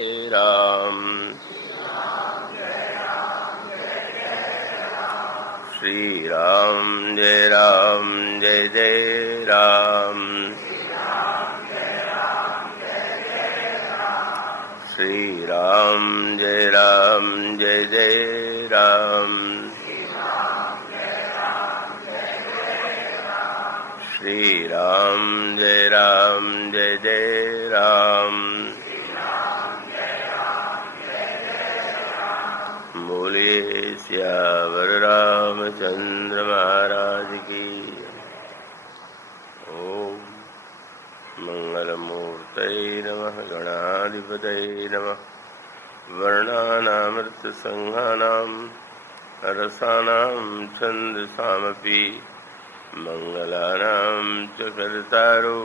जय राम। श्री राम जय राम जय जय राम। श्री राम जय राम जय जय राम। श्री राम जय राम जय जय राम। बोलिए सियावर रामचंद्र महाराज की। ओम मंगलमूर्तये नमः। गणाधिपतये नमः। वर्णानामृतसंहानां रसानां छन्दसामपि मंगलानां च कर्तारो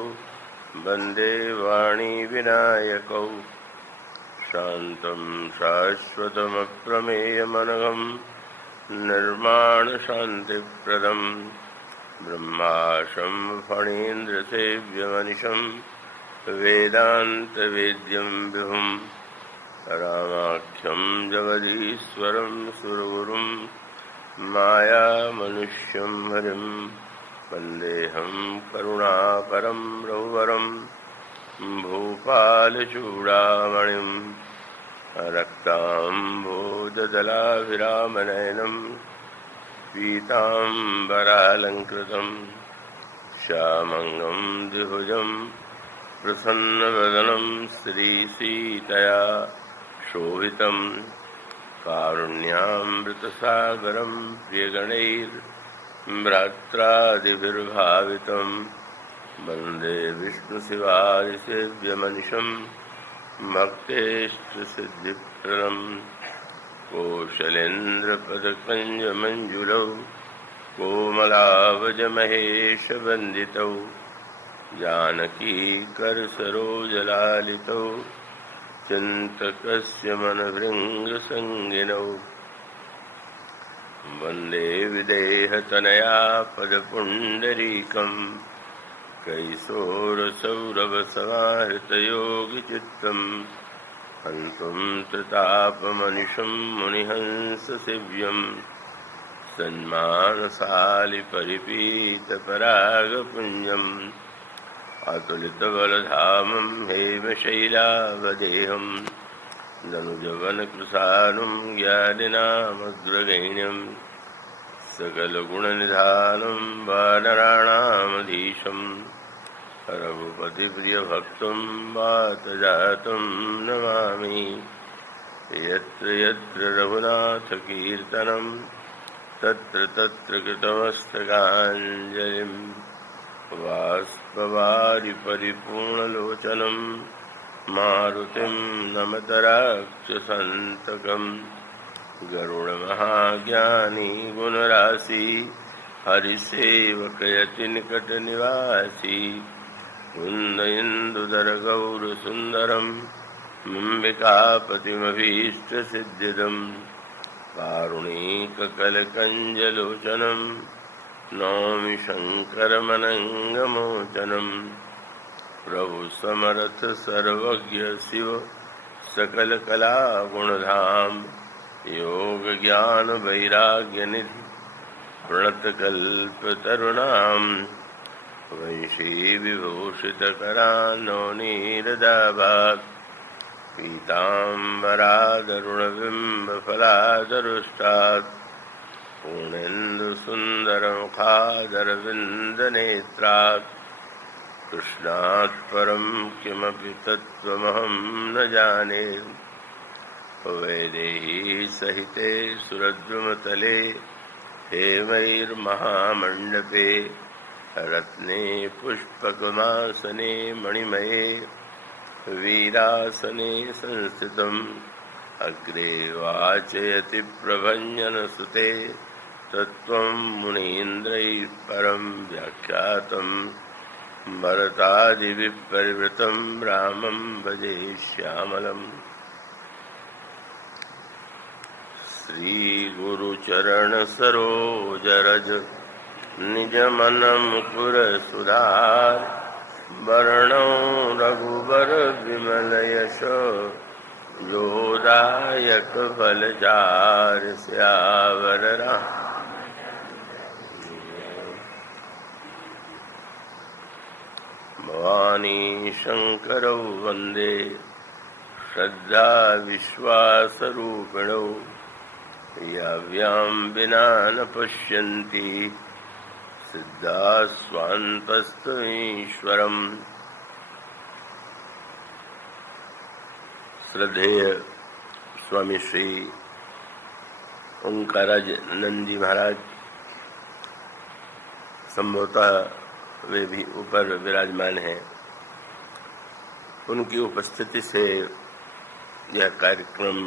वन्दे वाणी विनायकौ। शान्तं शाश्वतमप्रमेयमनघं निर्माणशान्तिप्रदं ब्रह्माशं फणीन्द्रसेव्यमनिशं वेदान्तवेद्यं विभुं रामाख्यं जगदीश्वरं सुरगुरुं मायामनुष्यं हरिं वन्देऽहं करुणाकरं रघुवरं भूपालचूडामणिं रक्ताम्बोजदलाभिरामनयनं पीताम्बरालङ्कृतं श्यामङ्गं द्विभुजं प्रसन्नवदनं श्रीसीतया शोभितं कारुण्यामृतसागरं प्रियगणैर्भ्रात्रादिभिर्भावितं वन्दे विष्णुशिवादिसेव्यमनिशं भक्तेष्टसिद्धिप्रदं कौशलेन्द्रपदकञ्जमञ्जुलौ कोमलावजमहेशवन्दितौ जानकीकरसरोजलालितौ चिन्तकस्य मनभृङ्गसङ्गिनौ वन्दे विदेहतनया पदपुण्डरीकम् कैशोरसौरभसमाहृतयोगिचित्तम् हन्तुं त्रितापमनिशं मुनिहंससेव्यं सन्मानसालिपरिपीतपरागपुञ्जम् अतुलितबलधामं हेमशैलावदेहं दनुजवनकृशानुं ज्ञानिनामग्रगण्यं सकलगुणनिधानं वानराणामधीशं रघुपतिप्रियभक्तं वातजातं नमामि। यत्र यत्र रघुनाथकीर्तनं तत्र तत्र कृतमस्तकाञ्जलिं बाष्पवारि परिपूर्णलोचनं मारुतिं नमत राक्षसन्तकं गरुडमहाज्ञानी गुणराशि हरिसेवकयतिनिकटनिवासी कुन्द इन्दुधरगौरसुन्दरं म्बिकापतिमभीष्टसिद्धिदं कारुणीककलकञ्जलोचनं नौमि शङ्करमनङ्गमोचनं। प्रभु समर्थ सर्वज्ञ शिव सकलकलागुणधाम योग ज्ञान वैराग्यनिधि प्रणतकल्पतरुणां वंशीविभूषितकरान्नोनीरदाभात् पीताम्बरादरुणबिम्बफलादरुष्टात् पूर्णेन्दुसुन्दरमुखादरविन्दनेत्रात् कृष्णात् परं किमपि तत्त्वमहं न जाने। वैदेही सहिते सुरद्रुमतले हेमैर्महामण्डपे रत्ने पुष्पकमासने मणिमये वीरासने संस्थितम् अग्रे वाचयति प्रभञ्जनसुते तत्त्वं मुनीन्द्रैः परं व्याख्यातम् भरतादिभिः परिवृतं रामं भजे श्यामलम्। श्रीगुरुचरणसरोजरज निजमनमुकुरसुधार वर्णौ रघुबर विमल यश जोदायक फलचार स्यावर राम। भवानी शंकरौ वंदे श्रद्धा विश्वासरूपिणौ याव्यां विना न पश्यन्ति सिद्धा स्वान्तस्तमीश्वरम्। श्रद्धेय स्वामी श्री ओंकारानंद जी महाराज संभवतः वे भी ऊपर विराजमान हैं। उनकी उपस्थिति से यह कार्यक्रम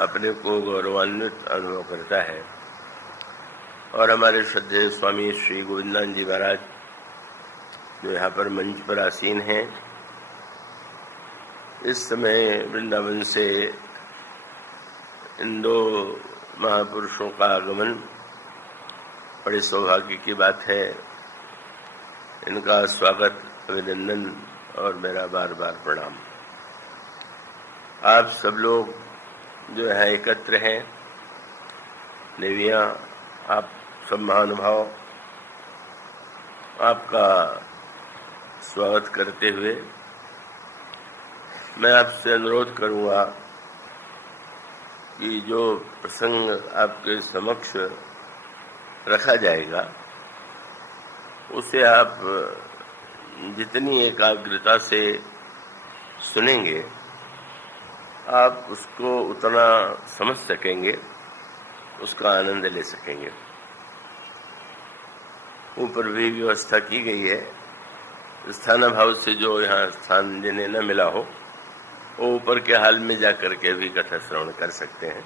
अपने को गौरवान्वित अनुभव करता है और हमारे श्रद्धेय स्वामी श्री गोविंदानंद जी महाराज जो यहाँ पर मंच पर आसीन हैं, इस समय वृंदावन से इन दो महापुरुषों का आगमन बड़े सौभाग्य की बात है। इनका स्वागत, अभिनंदन और मेरा बार बार प्रणाम। आप सब लोग जो है एकत्र हैं, देवियाँ, आप सब महानुभाव, आपका स्वागत करते हुए मैं आपसे अनुरोध करूंगा कि जो प्रसंग आपके समक्ष रखा जाएगा उसे आप जितनी एकाग्रता से सुनेंगे आप उसको उतना समझ सकेंगे, उसका आनंद ले सकेंगे। ऊपर भी व्यवस्था की गई है, स्थानाभाव से जो यहाँ स्थान जिन्हें न मिला हो वो ऊपर के हाल में जाकर के भी कथा श्रवण कर सकते हैं।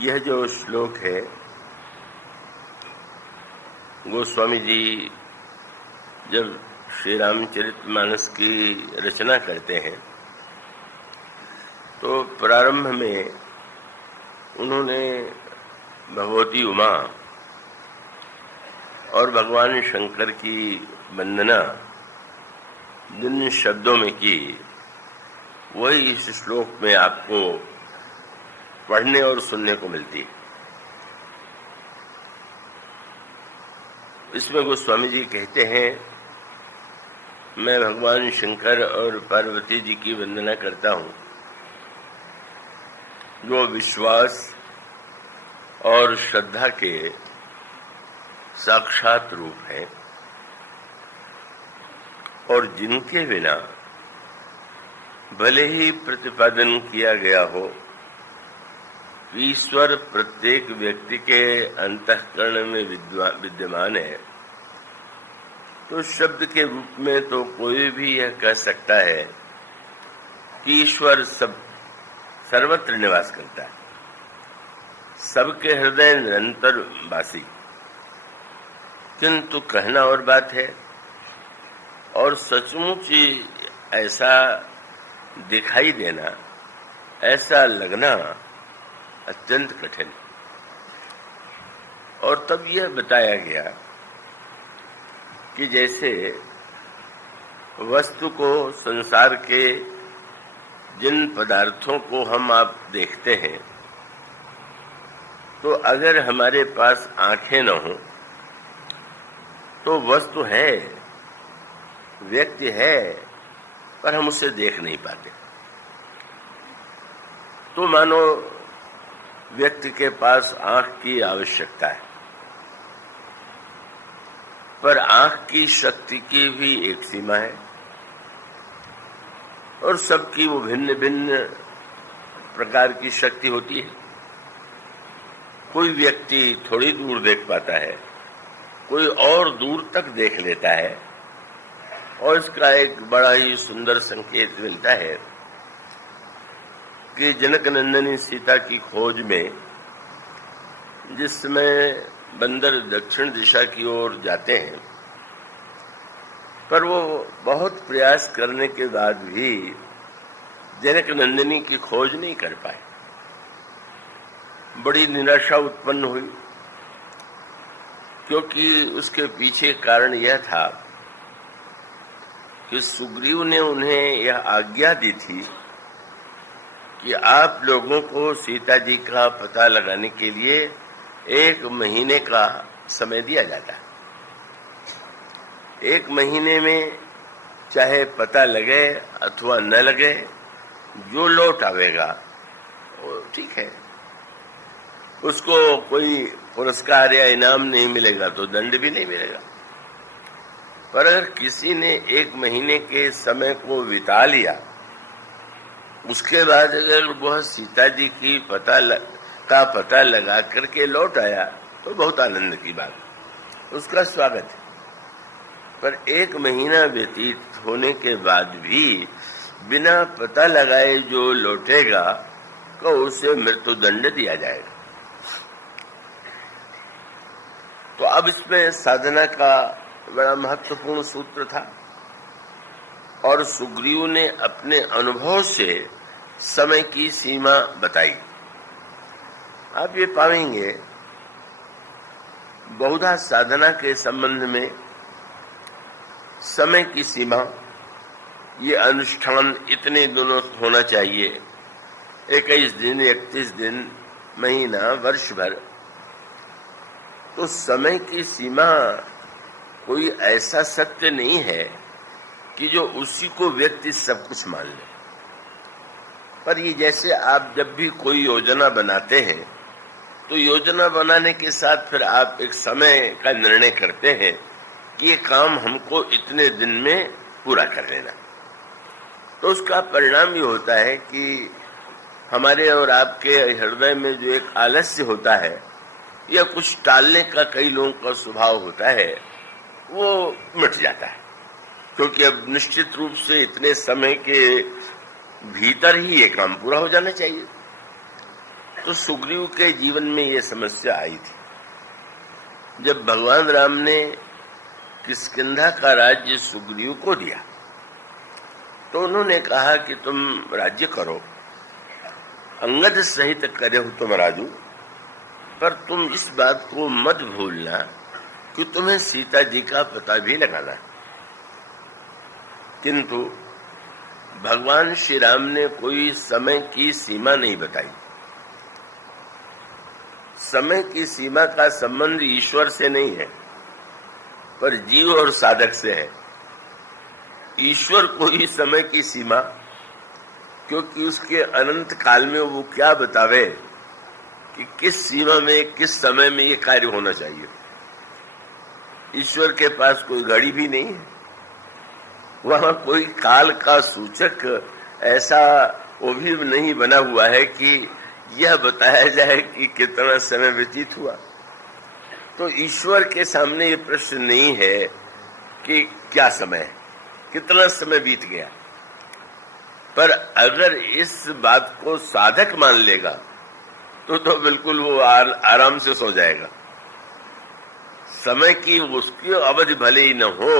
यह जो श्लोक है गोस्वामी जी जब श्री रामचरितमानस की रचना करते हैं तो प्रारंभ में उन्होंने भगवती उमा और भगवान शंकर की वंदना जिन शब्दों में की वही इस श्लोक में आपको पढ़ने और सुनने को मिलती है। इसमें गोस्वामी जी कहते हैं, मैं भगवान शंकर और पार्वती जी की वंदना करता हूँ जो विश्वास और श्रद्धा के साक्षात रूप हैं और जिनके बिना भले ही प्रतिपादन किया गया हो ईश्वर प्रत्येक व्यक्ति के अंतःकरण में विद्यमान है, तो शब्द के रूप में तो कोई भी यह कह सकता है कि ईश्वर सर्वत्र निवास करता है, सबके हृदय निरंतर वासी। किंतु कहना और बात है और सचमुच ऐसा दिखाई देना, ऐसा लगना अत्यंत कठिन। और तब यह बताया गया कि जैसे वस्तु को, संसार के जिन पदार्थों को हम आप देखते हैं, तो अगर हमारे पास आंखें न हों तो वस्तु है, व्यक्ति है, पर हम उसे देख नहीं पाते। तो मानो व्यक्ति के पास आंख की आवश्यकता है, पर आंख की शक्ति की भी एक सीमा है और सबकी वो भिन्न भिन्न प्रकार की शक्ति होती है। कोई व्यक्ति थोड़ी दूर देख पाता है, कोई और दूर तक देख लेता है। और इसका एक बड़ा ही सुंदर संकेत मिलता है कि जनक नंदनी सीता की खोज में जिस समय बंदर दक्षिण दिशा की ओर जाते हैं, पर वो बहुत प्रयास करने के बाद भी जनक नंदिनी की खोज नहीं कर पाए। बड़ी निराशा उत्पन्न हुई, क्योंकि उसके पीछे कारण यह था कि सुग्रीव ने उन्हें यह आज्ञा दी थी कि आप लोगों को सीता जी का पता लगाने के लिए 1 महीने का समय दिया जाता है। 1 महीने में चाहे पता लगे अथवा न लगे, जो लौट आवेगा वो ठीक है, उसको कोई पुरस्कार या इनाम नहीं मिलेगा तो दंड भी नहीं मिलेगा। पर अगर किसी ने 1 महीने के समय को बिता लिया, उसके बाद अगर वह सीता जी की का पता लगा करके लौट आया तो बहुत आनंद की बात, उसका स्वागत है। पर 1 महीना व्यतीत होने के बाद भी बिना पता लगाए जो लौटेगा तो उसे मृत्युदंड दिया जाएगा। तो अब इसमें साधना का बड़ा महत्वपूर्ण सूत्र था और सुग्रीव ने अपने अनुभव से समय की सीमा बताई। आप ये पाएंगे बहुधा साधना के संबंध में समय की सीमा, ये अनुष्ठान इतने दिनों होना चाहिए, 21 दिन, 31 दिन, महीना, वर्ष भर। तो समय की सीमा कोई ऐसा सत्य नहीं है कि जो उसी को व्यक्ति सब कुछ मान ले। पर ये जैसे आप जब भी कोई योजना बनाते हैं तो योजना बनाने के साथ फिर आप एक समय का निर्णय करते हैं कि ये काम हमको इतने दिन में पूरा कर लेना। तो उसका परिणाम ये होता है कि हमारे और आपके हृदय में जो एक आलस्य होता है या कुछ टालने का कई लोगों का स्वभाव होता है, वो मिट जाता है, क्योंकि अब निश्चित रूप से इतने समय के भीतर ही ये काम पूरा हो जाना चाहिए। तो सुग्रीव के जीवन में ये समस्या आई थी। जब भगवान राम ने किष्किंधा का राज्य सुग्रीव को दिया तो उन्होंने कहा कि तुम राज्य करो, अंगद सहित करे हो तुम राजू, पर तुम इस बात को मत भूलना कि तुम्हें सीता जी का पता भी लगाना है। किंतु भगवान श्री राम ने कोई समय की सीमा नहीं बताई। समय की सीमा का संबंध ईश्वर से नहीं है, पर जीव और साधक से है। ईश्वर को ही समय की सीमा, क्योंकि उसके अनंत काल में वो क्या बतावे कि किस सीमा में, किस समय में ये कार्य होना चाहिए। ईश्वर के पास कोई घड़ी भी नहीं है, वहां कोई काल का सूचक ऐसा वो भी नहीं बना हुआ है कि यह बताया जाए कि कितना समय व्यतीत हुआ। तो ईश्वर के सामने ये प्रश्न नहीं है कि क्या समय है, कितना समय बीत गया। पर अगर इस बात को साधक मान लेगा तो बिल्कुल वो आराम से सो जाएगा। समय की उसकी अवधि भले ही न हो,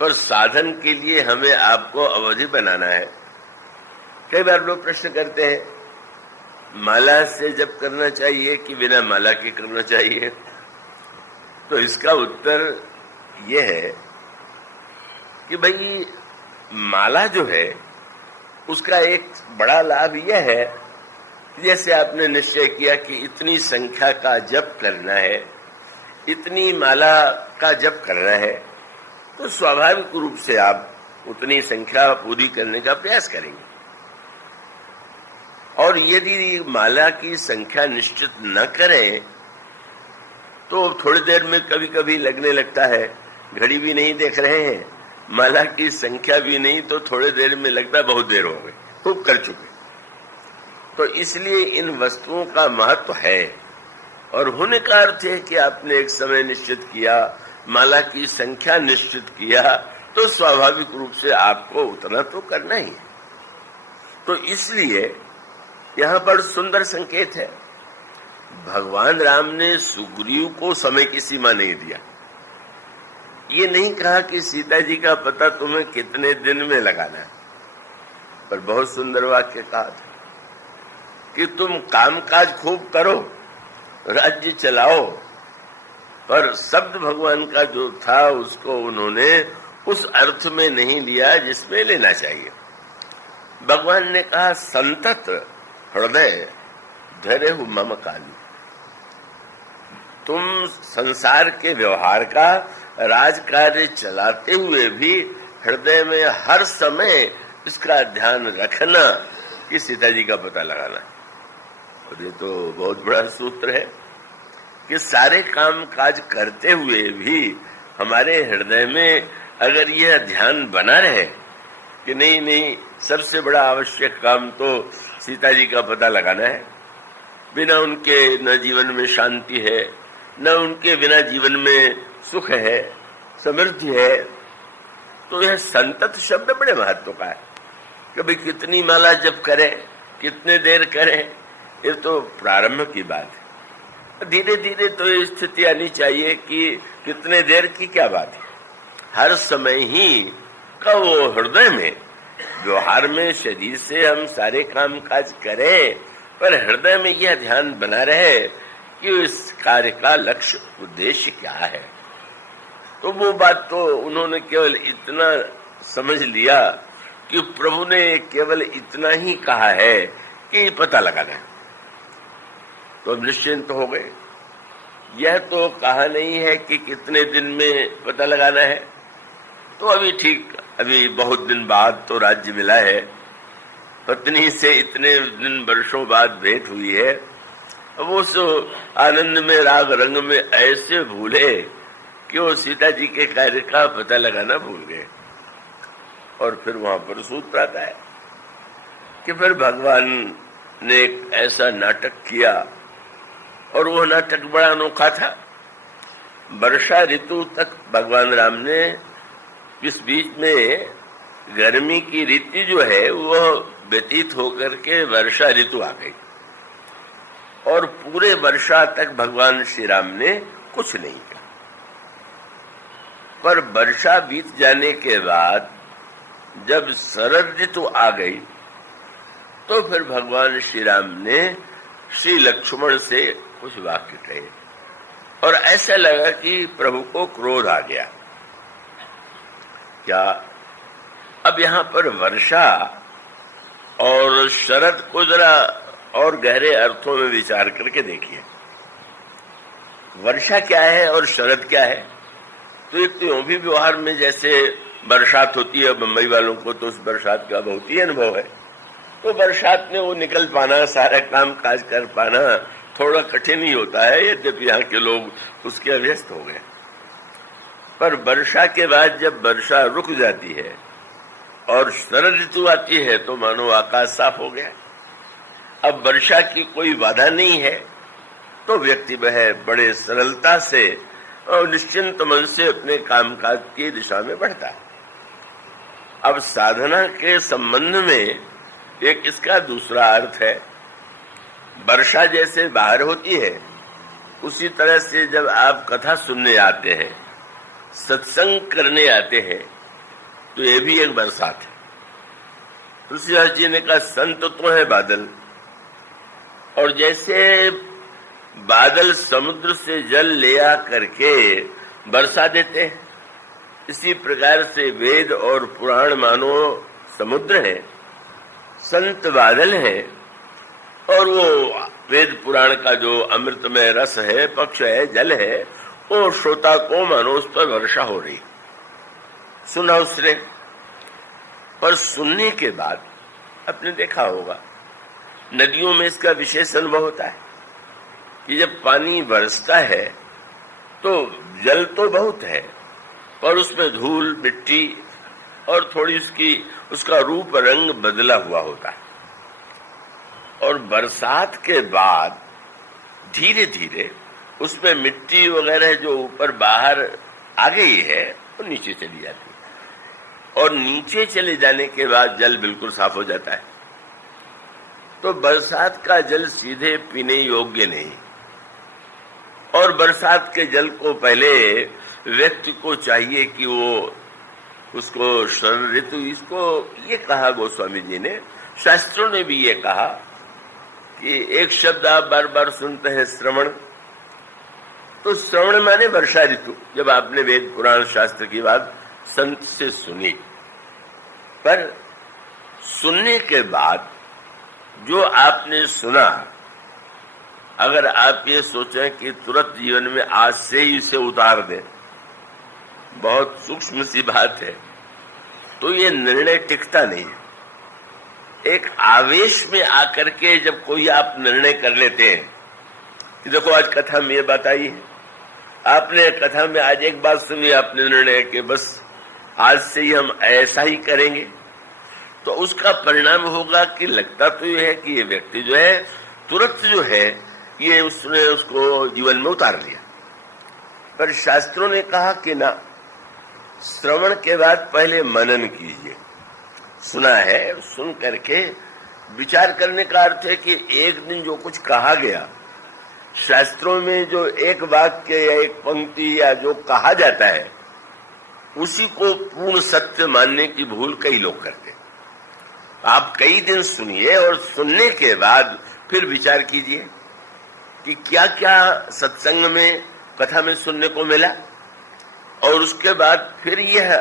पर साधन के लिए हमें आपको अवधि बनाना है। कई बार लोग प्रश्न करते हैं, माला से जप करना चाहिए कि बिना माला के करना चाहिए? तो इसका उत्तर यह है कि भाई माला जो है उसका एक बड़ा लाभ यह है, जैसे आपने निश्चय किया कि इतनी संख्या का जप करना है, इतनी माला का जप करना है, तो स्वाभाविक रूप से आप उतनी संख्या पूरी करने का प्रयास करेंगे। और यदि माला की संख्या निश्चित न करें तो थोड़ी देर में कभी कभी लगने लगता है, घड़ी भी नहीं देख रहे हैं, माला की संख्या भी नहीं, तो थोड़ी देर में लगता है बहुत देर हो गई, खूब कर चुके। तो इसलिए इन वस्तुओं का महत्व है, और होने का अर्थ है कि आपने एक समय निश्चित किया, माला की संख्या निश्चित किया, तो स्वाभाविक रूप से आपको उतना तो करना ही है। तो इसलिए यहाँ पर सुंदर संकेत है, भगवान राम ने सुग्रीव को समय की सीमा नहीं दिया। ये नहीं कहा कि सीता जी का पता तुम्हें कितने दिन में लगाना है, पर बहुत सुंदर वाक्य कहा था कि तुम कामकाज खूब करो, राज्य चलाओ, पर शब्द भगवान का जो था उसको उन्होंने उस अर्थ में नहीं लिया जिसमें लेना चाहिए। भगवान ने कहा संतत हृदय धरे हु मम कालू। तुम संसार के व्यवहार का राजकार्य चलाते हुए भी हृदय में हर समय इसका ध्यान रखना कि सीता जी का पता लगाना। और ये तो बहुत बड़ा सूत्र है कि सारे काम काज करते हुए भी हमारे हृदय में अगर यह ध्यान बना रहे कि नहीं, सबसे बड़ा आवश्यक काम तो सीता जी का पता लगाना है, बिना उनके न जीवन में शांति है, न उनके बिना जीवन में सुख है, समृद्धि है। तो यह संतत शब्द बड़े महत्व का है। कभी कितनी माला जप करें, कितने देर करें, ये तो प्रारंभ की बात है। धीरे धीरे तो ये स्थिति आनी चाहिए कि कितने देर की क्या बात है। हर समय ही का वो हृदय में, व्यवहार में शरीर से हम सारे काम काज करें, पर हृदय में यह ध्यान बना रहे कि इस कार्य का लक्ष्य उद्देश्य क्या है। तो वो बात तो उन्होंने केवल इतना समझ लिया कि प्रभु ने केवल इतना ही कहा है कि पता लगाना है, तो अब निश्चिंत हो गए। यह तो कहा नहीं है कि कितने दिन में पता लगाना है। तो अभी बहुत दिन बाद तो राज्य मिला है, पत्नी से इतने दिन वर्षों बाद भेंट हुई है। अब उस आनंद में, राग रंग में ऐसे भूले कि वो सीता जी के कार्य का पता लगाना भूल गए। और फिर वहां पर सूत्र आता है कि फिर भगवान ने एक ऐसा नाटक किया, और वो नाटक बड़ा अनोखा था। वर्षा ऋतु तक भगवान राम ने, इस बीच में गर्मी की ऋतु जो है वो व्यतीत होकर के वर्षा ऋतु आ गई, और पूरे वर्षा तक भगवान श्री राम ने कुछ नहीं किया। पर वर्षा बीत जाने के बाद जब शरद ऋतु आ गई, तो फिर भगवान श्री राम ने श्री लक्ष्मण से कुछ वाक्य कहे, और ऐसा लगा कि प्रभु को क्रोध आ गया। क्या अब यहाँ पर वर्षा और शरद को जरा और गहरे अर्थों में विचार करके देखिए। वर्षा क्या है और शरद क्या है? तो एक तो यूं भी व्यवहार में जैसे बरसात होती है, बम्बई वालों को तो उस बरसात का बहुत ही अनुभव है। तो बरसात में वो निकल पाना, सारा काम काज कर पाना थोड़ा कठिन ही होता है, यद्यपि यहाँ के लोग उसके अभ्यस्त हो गए। पर वर्षा के बाद जब वर्षा रुक जाती है और शरद ऋतु आती है, तो मानो आकाश साफ हो गया। अब वर्षा की कोई बाधा नहीं है, तो व्यक्ति वह बड़े सरलता से और निश्चिंत मन से अपने कामकाज की दिशा में बढ़ता है। अब साधना के संबंध में एक इसका दूसरा अर्थ है, वर्षा जैसे बाहर होती है, उसी तरह से जब आप कथा सुनने आते हैं, सत्संग करने आते हैं, तो ये भी एक बरसात है। तुलसीदास जी ने कहा संत तो है बादल, और जैसे बादल समुद्र से जल ले आ करके बरसा देते हैं, इसी प्रकार से वेद और पुराण मानो समुद्र है, संत बादल है, और वो वेद पुराण का जो अमृतमय रस है, पक्ष है, जल है, वो श्रोता को मानो उस पर वर्षा हो रही। सुना उसने, पर सुनने के बाद आपने देखा होगा नदियों में इसका विशेष अनुभव होता है कि जब पानी बरसता है तो जल तो बहुत है, पर उसमें धूल, मिट्टी और थोड़ी उसका रूप रंग बदला हुआ होता है। और बरसात के बाद धीरे धीरे उसमें मिट्टी वगैरह जो ऊपर बाहर आ गई है वो नीचे चली जाती है, और नीचे चले जाने के बाद जल बिल्कुल साफ हो जाता है। तो बरसात का जल सीधे पीने योग्य नहीं, और बरसात के जल को पहले व्यक्ति को चाहिए कि वो उसको शरद ऋतु, इसको ये कहा गोस्वामी जी ने, शास्त्रों ने भी ये कहा कि एक शब्द आप बार बार सुनते हैं, श्रवण। तो श्रवण माने वर्षा ऋतु। जब आपने वेद पुराण शास्त्र की बात संत से सुनी, पर सुनने के बाद जो आपने सुना, अगर आप ये सोचें कि तुरंत जीवन में आज से ही इसे उतार दें, बहुत सूक्ष्म सी बात है, तो ये निर्णय टिकता नहीं है। एक आवेश में आकर के जब कोई आप निर्णय कर लेते हैं कि देखो आज कथा में ये बात आई है, आपने कथा में आज एक बात सुनी, आपने निर्णय कि बस आज से ही हम ऐसा ही करेंगे, तो उसका परिणाम होगा कि लगता तो ये है कि ये व्यक्ति जो है तुरंत जो है ये उसने उसको जीवन में उतार लिया। पर शास्त्रों ने कहा कि ना, श्रवण के बाद पहले मनन कीजिए। सुना है, सुन करके विचार करने का अर्थ है कि एक दिन जो कुछ कहा गया, शास्त्रों में जो एक वाक्य या एक पंक्ति या जो कहा जाता है, उसी को पूर्ण सत्य मानने की भूल कई लोग करते हैं। आप कई दिन सुनिए और सुनने के बाद फिर विचार कीजिए कि क्या क्या सत्संग में, कथा में सुनने को मिला, और उसके बाद फिर यह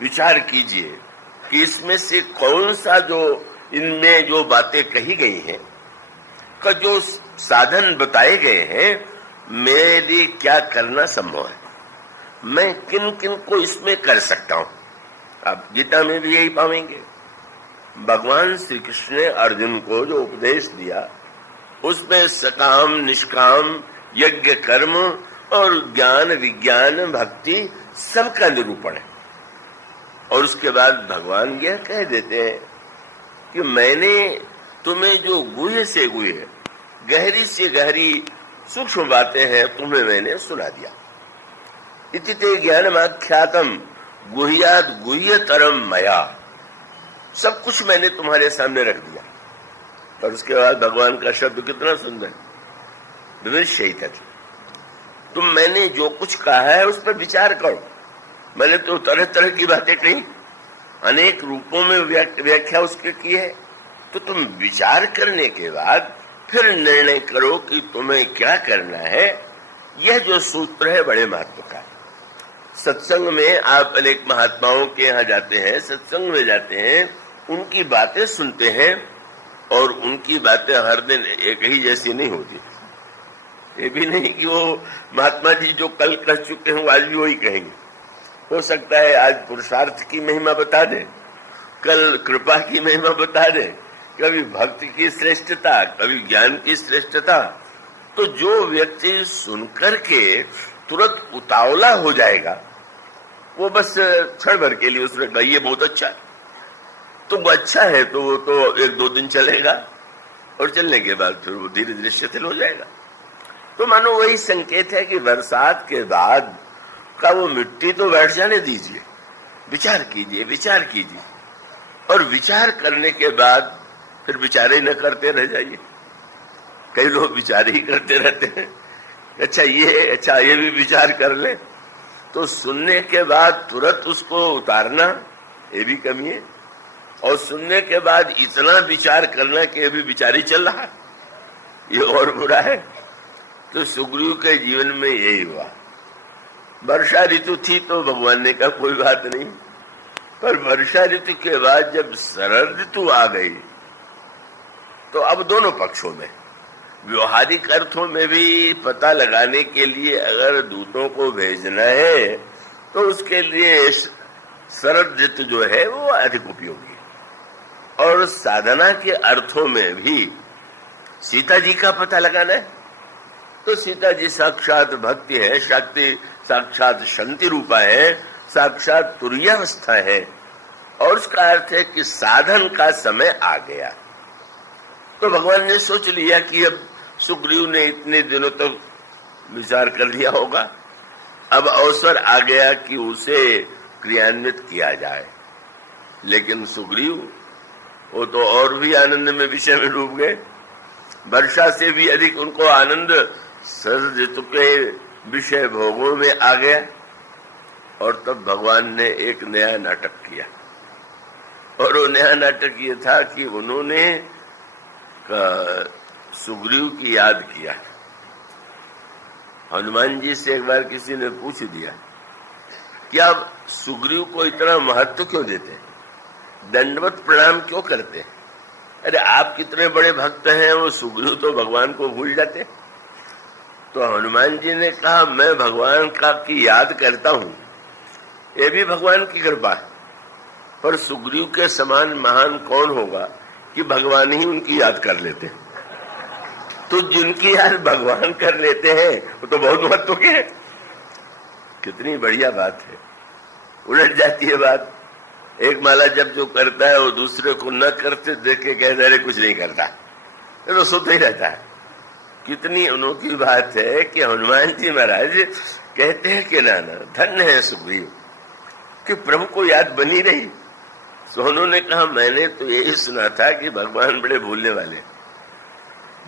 विचार कीजिए कि इसमें से कौन सा जो इनमें जो बातें कही गई हैं, का जो साधन बताए गए हैं, मेरे लिए क्या करना संभव है, मैं किन किन को इसमें कर सकता हूं। आप गीता में भी यही पाएंगे। भगवान श्री कृष्ण ने अर्जुन को जो उपदेश दिया, उसमें सकाम निष्काम यज्ञ कर्म और ज्ञान विज्ञान भक्ति सबका निरूपण है। और उसके बाद भगवान यह कह देते हैं कि मैंने तुम्हें जो गुह्य से गुह्य, गहरी से गहरी सूक्ष्म बातें हैं, तुम्हें मैंने सुना दिया। इति ते ज्ञानमाख्यातम गुह्यात् गुह्यतरम मया, सब कुछ मैंने तुम्हारे सामने रख दिया। और उसके बाद भगवान का शब्द कितना सुंदर, विमर्शयित, तुम मैंने जो कुछ कहा है उस पर विचार करो। मैंने तो तरह तरह की बातें कही, अनेक रूपों में व्याख्या उसके की है, तो तुम विचार करने के बाद फिर निर्णय करो कि तुम्हें क्या करना है। यह जो सूत्र है बड़े महत्व का। सत्संग में आप अनेक महात्माओं के यहाँ जाते हैं, सत्संग में जाते हैं, उनकी बातें सुनते हैं, और उनकी बातें हर दिन एक ही जैसी नहीं होती। ये भी नहीं कि वो महात्मा जी जो कल कह चुके हैं वो आज भी वही कहेंगे। हो सकता है आज पुरुषार्थ की महिमा बता दें, कल कृपा की महिमा बता दें, कभी भक्ति की श्रेष्ठता, कभी ज्ञान की श्रेष्ठता। तो जो व्यक्ति सुनकर के तुरंत उतावला हो जाएगा, वो बस क्षण भर के लिए उसने कहा ये बहुत अच्छा है, तो वो अच्छा है तो वो तो एक दो दिन चलेगा, और चलने के बाद फिर वो धीरे धीरे शिथिल हो जाएगा। तो मानो वही संकेत है कि बरसात के बाद का वो मिट्टी तो बैठ जाने दीजिए, विचार कीजिए, विचार कीजिए, और विचार करने के बाद फिर विचार ही न करते रह जाइए। कई लोग विचार ही करते रहते हैं, अच्छा ये भी विचार कर ले, तो सुनने के बाद तुरंत उसको उतारना ये भी कमी है, और सुनने के बाद इतना विचार करना कि अभी विचार ही चल रहा है, ये और बुरा है। तो सुग्रीव के जीवन में यही हुआ। वर्षा ऋतु थी तो भगवान ने कहा कोई बात नहीं, पर वर्षा ऋतु के बाद जब शरद ऋतु आ गई, तो अब दोनों पक्षों में, व्यवहारिक अर्थों में भी पता लगाने के लिए अगर दूतों को भेजना है तो उसके लिए शरद ऋतु जो है वो अधिक उपयोगी है। और साधना के अर्थों में भी सीता जी का पता लगाना है, तो सीता जी साक्षात भक्ति है, शक्ति साक्षात शांति रूपा है, साक्षात तुर्यावस्था है, और उसका अर्थ है कि साधन का समय आ गया। तो भगवान ने सोच लिया कि अब सुग्रीव ने इतने दिनों तक विचार कर लिया होगा, अब अवसर आ गया कि उसे क्रियान्वित किया जाए। लेकिन सुग्रीव वो तो और भी आनंद में विषय में डूब गए, वर्षा से भी अधिक उनको आनंद शरद ऋतु के विषय भोगों में आ गया। और तब भगवान ने एक नया नाटक किया, और वो नया नाटक ये था कि उन्होंने सुग्रीव की याद किया। हनुमान जी से एक बार किसी ने पूछ दिया कि आप सुग्रीव को इतना महत्व क्यों देते हैं, दंडवत प्रणाम क्यों करते हैं? अरे आप कितने बड़े भक्त हैं, वो सुग्रीव तो भगवान को भूल जाते। तो हनुमान जी ने कहा मैं भगवान का की याद करता हूं, ये भी भगवान की कृपा है, पर सुग्रीव के समान महान कौन होगा कि भगवान ही उनकी याद कर लेते हैं। तो जिनकी याद भगवान कर लेते हैं वो तो बहुत महत्व के हैं। कितनी बढ़िया बात है। उलट जाती है बात, एक माला जब जो करता है वो दूसरे को न करते देख के कहता है कुछ नहीं करता, तो सोता ही रहता है। कितनी अनोखी बात है कि हनुमान जी महाराज कहते हैं कि नाना धन्य है सुग्रीव कि प्रभु को याद बनी रही। तो उन्होंने कहा मैंने तो यही सुना था कि भगवान बड़े भूलने वाले,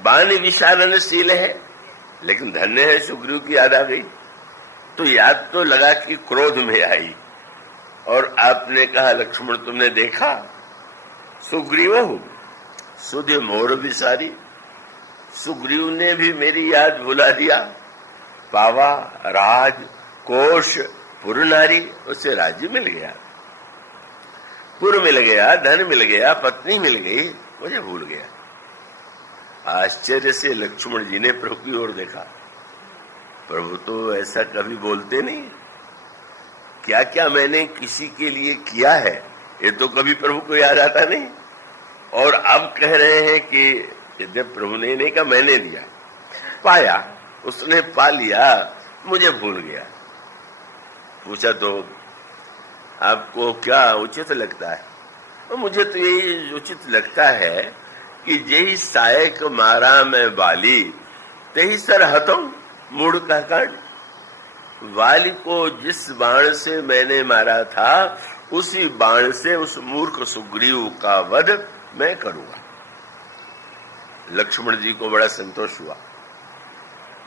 बानी विशालनशील है, लेकिन धन्य है सुग्रीव की याद आ गई। तो याद तो लगा कि क्रोध में आई, और आपने कहा लक्ष्मण तुमने देखा सुग्रीव सुधे मोर विसारी, सुग्रीव ने भी मेरी याद भुला दिया। पावा राज कोश पुर नारी, उसे राज्य मिल गया, पुर मिल गया, धन मिल गया, पत्नी मिल गई, मुझे भूल गया। आश्चर्य से लक्ष्मण जी ने प्रभु की ओर देखा। प्रभु तो ऐसा कभी बोलते नहीं, क्या क्या मैंने किसी के लिए किया है ये तो कभी प्रभु को याद आता नहीं। और अब कह रहे हैं कि जब प्रभु ने नहीं कहा मैंने दिया, पाया, उसने पा लिया, मुझे भूल गया। पूछा तो आपको क्या उचित लगता है? तो मुझे तो यही उचित लगता है कि जेही सायक मारा मैं बाली, तेही सर हतम मूढ़ का कांड। वाली को जिस बाण से मैंने मारा था उसी बाण से उस मूर्ख सुग्रीव का वध मैं करूंगा। लक्ष्मण जी को बड़ा संतोष हुआ,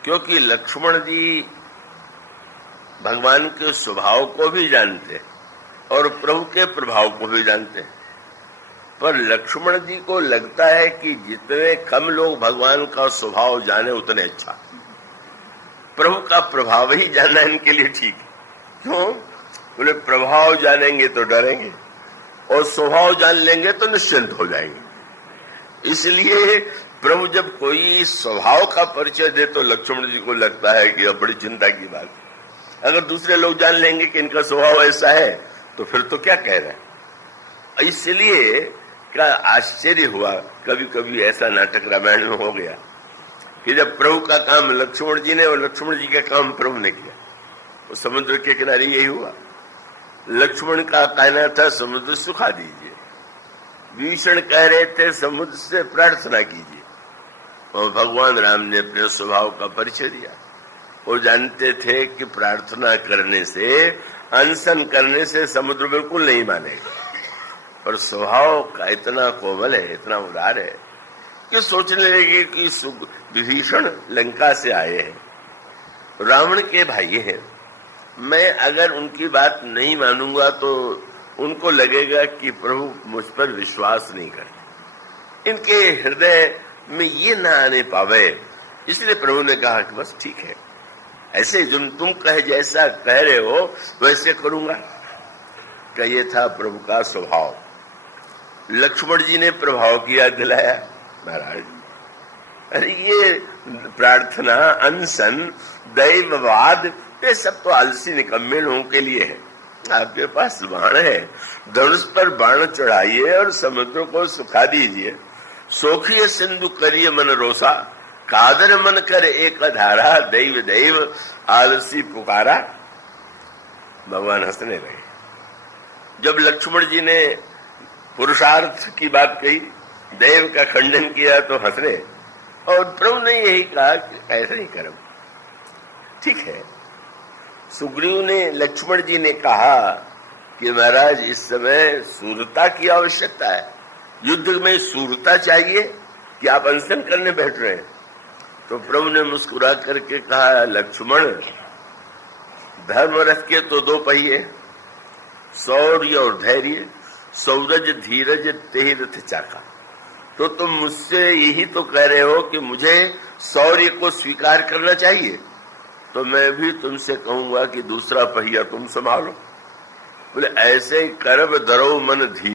क्योंकि लक्ष्मण जी भगवान के स्वभाव को भी जानते और प्रभु के प्रभाव को भी जानते हैं। पर लक्ष्मण जी को लगता है कि जितने कम लोग भगवान का स्वभाव जाने उतने अच्छा। प्रभु का प्रभाव ही जानना इनके लिए ठीक है। क्यों? बोले प्रभाव जानेंगे तो डरेंगे और स्वभाव जान लेंगे तो निश्चिंत हो जाएंगे। इसलिए प्रभु जब कोई स्वभाव का परिचय दे तो लक्ष्मण जी को लगता है कि अब बड़ी चिंता की बात। अगर दूसरे लोग जान लेंगे कि इनका स्वभाव ऐसा है तो फिर तो क्या कह रहे हैं। इसलिए क्या आश्चर्य हुआ, कभी कभी ऐसा नाटक रामायण में हो गया कि जब प्रभु का काम लक्ष्मण जी ने और लक्ष्मण जी का काम प्रभु ने किया। तो समुद्र के किनारे यही हुआ। लक्ष्मण का कहना था समुद्र सुखा दीजिए, विभीषण कह रहे थे समुद्र से प्रार्थना कीजिए, और भगवान राम ने अपने स्वभाव का परिचय दिया। वो जानते थे कि प्रार्थना करने से, अनशन करने से समुद्र बिल्कुल नहीं मानेगा, और स्वभाव का इतना कोमल है, इतना उदार है कि सोचने लगे कि विभीषण लंका से आए हैं, रावण के भाई हैं, मैं अगर उनकी बात नहीं मानूंगा तो उनको लगेगा कि प्रभु मुझ पर विश्वास नहीं करते, इनके हृदय में ये ना आने पावे। इसलिए प्रभु ने कहा कि बस ठीक है, ऐसे जो तुम कहे जैसा कह रहे हो वैसे करूंगा। का ये था प्रभु का स्वभाव। लक्ष्मण जी ने प्रभाव किया दिलाया। महाराज अरे ये प्रार्थना, अनशन, दैववाद, ये सब तो आलसी निकम्मे लोगों के लिए है। आपके पास बाण है, धनुष पर बाण चढ़ाइए और समुद्र को सुखा दीजिए। सोखिय सिंधु करिए मन रोसा, कादर मन कर एक धारा, दैव दैव आलसी पुकारा। भगवान हंसने लगे। जब लक्ष्मण जी ने पुरुषार्थ की बात कही, दैव का खंडन किया तो हंस रहे, और प्रभु ने यही कहा कि ऐसा ही करो। ठीक है। सुग्रीव ने, लक्ष्मण जी ने कहा कि महाराज इस समय सूरता की आवश्यकता है, युद्ध में सूरता चाहिए कि आप अनशन करने बैठ रहे हैं। तो प्रभु ने मुस्कुरा करके कहा लक्ष्मण, धर्म रथ के तो दो पहिए, शौर्य और धैर्य, सौरज धीरज तेहि रथ चाका। तो तुम मुझसे यही तो कह रहे हो कि मुझे शौर्य को स्वीकार करना चाहिए, तो मैं भी तुमसे कहूंगा कि दूसरा पहिया तुम संभालो। बोले ऐसे ही करब धरो मन धीर।